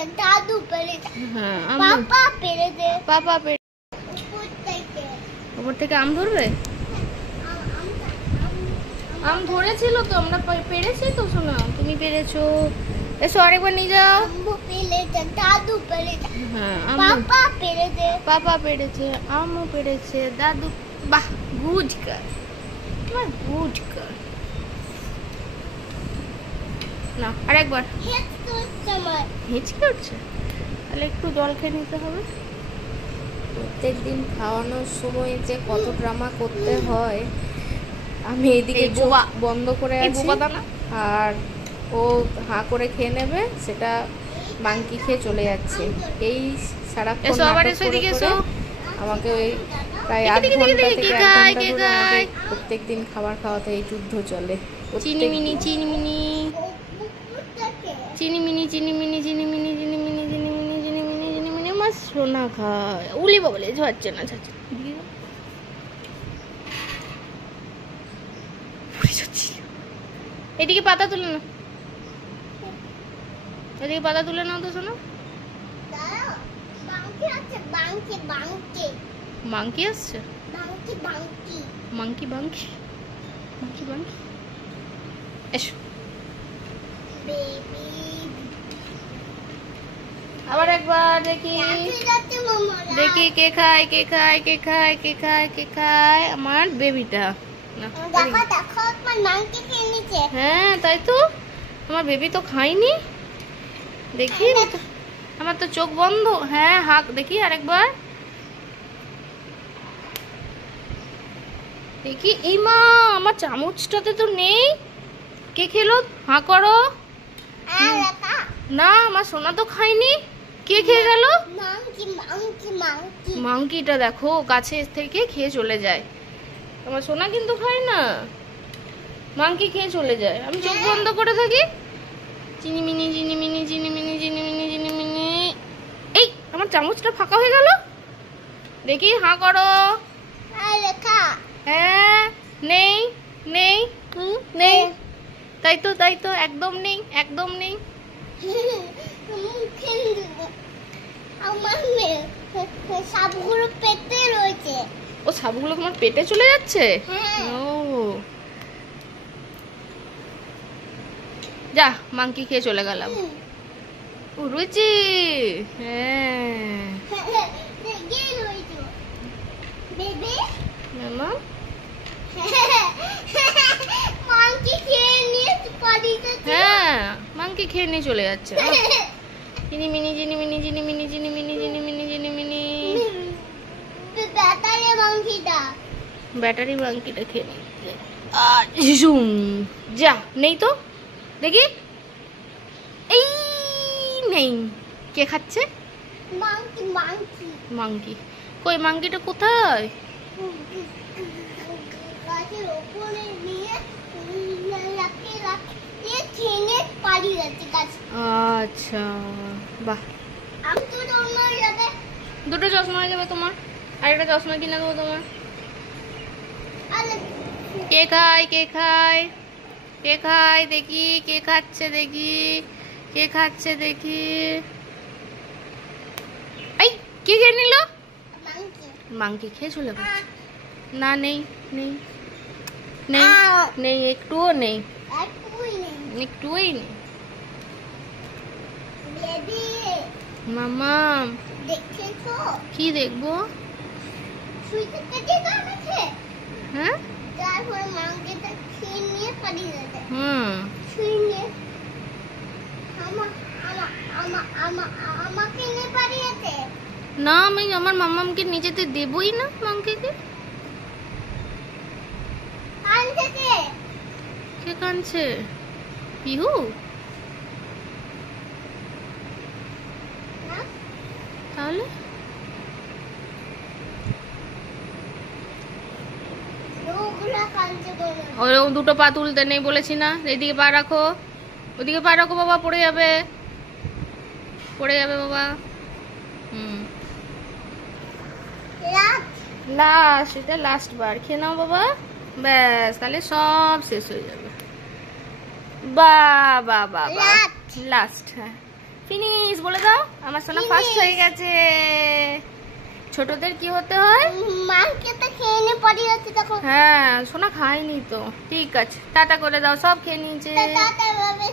পেরেছে, দাদু পেরেছে, হ্যাঁ পাপা পেরেছে, পাপা পেরে উপর থেকে আম ধরবে। আম ধরেছিল তো, আমরা পেরেছি তো। শোনা, তুমি পেরেছো। এসো আরেকবার নিয়ে যাও। পেরেছে, দাদু পেরেছে, হ্যাঁ পাপা পেরেছে, পাপা পেরেছে, আমও পেরেছে, দাদু। বাহ, গুড গার্ল, তোমার গুড গার্ল। না আরেকবার। হিচকে উঠছে, তাহলে একটু জল খেয়ে নিতে হবে। প্রত্যেকদিন খাওয়ানোর সময় যে কত ড্রামা করতে হয়। আমি এইদিকে বন্ধ করে আছি আর ও হাঁ করে খেয়ে নেবে, সেটা মাংকি খেয়ে চলে যাচ্ছে। এই সারাক্ষণ আমাকে ওই প্রায় 8 ঘন্টা থেকে 1 ঘন্টা ধরে আমাকে প্রত্যেকদিন খাবার খাওয়াতে এই যুদ্ধ চলে। চিনিমিনি চিনিমিনি চিনিমিনি চিনিমিনি চিনিমিনি চিনিমিনি চিনিমিনি চিনিমিনি চিনিমিনি আমার সোনা খায়। উলি বাবলে ঝরছে না, ছাড়ছে। এদিকে পাতা তুলে না, এদিকে পাতা তুলে নাও তো শোনো। মাংকি আসছে, মাংকি বাংকি মাংকি বাংকি। এসো আবার একবার দেখি, দেখি কে খায় কে খায় কে খায় কে খায় কে খায়। আমার বেবিটা। হ্যাঁ তাই তো, আমার বেবি তো খায়নি। দেখি আমার তো চোখ বন্ধ। হ্যাঁ হাঁক দেখি আরেকবার দেখি। এই মা, আমার চামচটাতে তো নেই। কে খেলো? হাঁ করো। না, আমার সোনা তো খায়নি। কে খেয়ে গেল? মাংকিটা দেখো গাছে থেকে খেয়ে চলে যায়। আমার সোনা কিন্তু খায় না, মাংকি খেয়ে চলে যায়। আমি চোখ বন্ধ করে থাকি। চিনিমিনি চিনিমিনি চিনিমিনি চিনিমিনি চিনিমিনি। এই আমার চামচটা ফাঁকা হয়ে গেল। দেখি হাঁ করো। হ্যাঁ নেই নেই নেই। তাই তো তাই তো, একদম নেই একদম নেই। সাপগুলো পেটে রয়েছে। ও সাপগুলো তোমার পেটে চলে যাচ্ছে? ও যা, মাংকি খেয়ে চলে গেলাম। ও রয়েছে। হ্যাঁ মামা হ্যাঁ মাংকি খেয়ে নিয়ে চলে যাচ্ছে। চিনিমিনি চিনিমিনি চিনিমিনি চিনিমিনি চিনিমিনি চিনিমিনি। ব্যাটারি মাংকিটা খেয়ে নিচ্ছে। যা, নেই তো দেখি। এই নেই। কে খাচ্ছে? মাংকি কই? মাংকিটা কোথায়? আচ্ছা বাহ, দুটো চশমা হয়ে যাবে তোমার। আরেকটা চশমা কিনে দেবো তোমার। কে খায় কে খায় কে খায় দেখি, কে খাচ্ছে দেখি, কে খাচ্ছে দেখি। এই কে খেয়ে নিল? মাংকি খেয়ে চলে গেছে। না নেই নেই নেই নেই, একটুও নেই, একটুই নেই। মামা কি দেখবো? হ্যাঁ না, আমি আমার মামামকে নিজেতে দেবই না। মাংকিকে কে কাঁদছে? পিহু? তাহলে ওরকম দুটো পা তুলতে নেই বলেছি না? এইদিকে পা রাখো, ওদিকে পা রাখো বাবা, পড়ে যাবে, পড়ে যাবে বাবা। লাস্ট, এটা লাস্ট বার। খেয়ে নাও বাবা, ব্যাস, তাহলে সব শেষ হয়ে যাবে। বা বা বা লাস্ট। হ্যাঁ ফিনিশ বলে দাও। আমার সোনা ফার্স্ট হয়ে গেছে। ছোটদের কি হতে হয়? মাকে তো খেয়ে নে পড়ি হচ্ছে তখন। হ্যাঁ সোনা খায়নি তো। ঠিক আছে টাটা করে দাও, সব খেয়ে নিয়েছে। টাটা বাবা।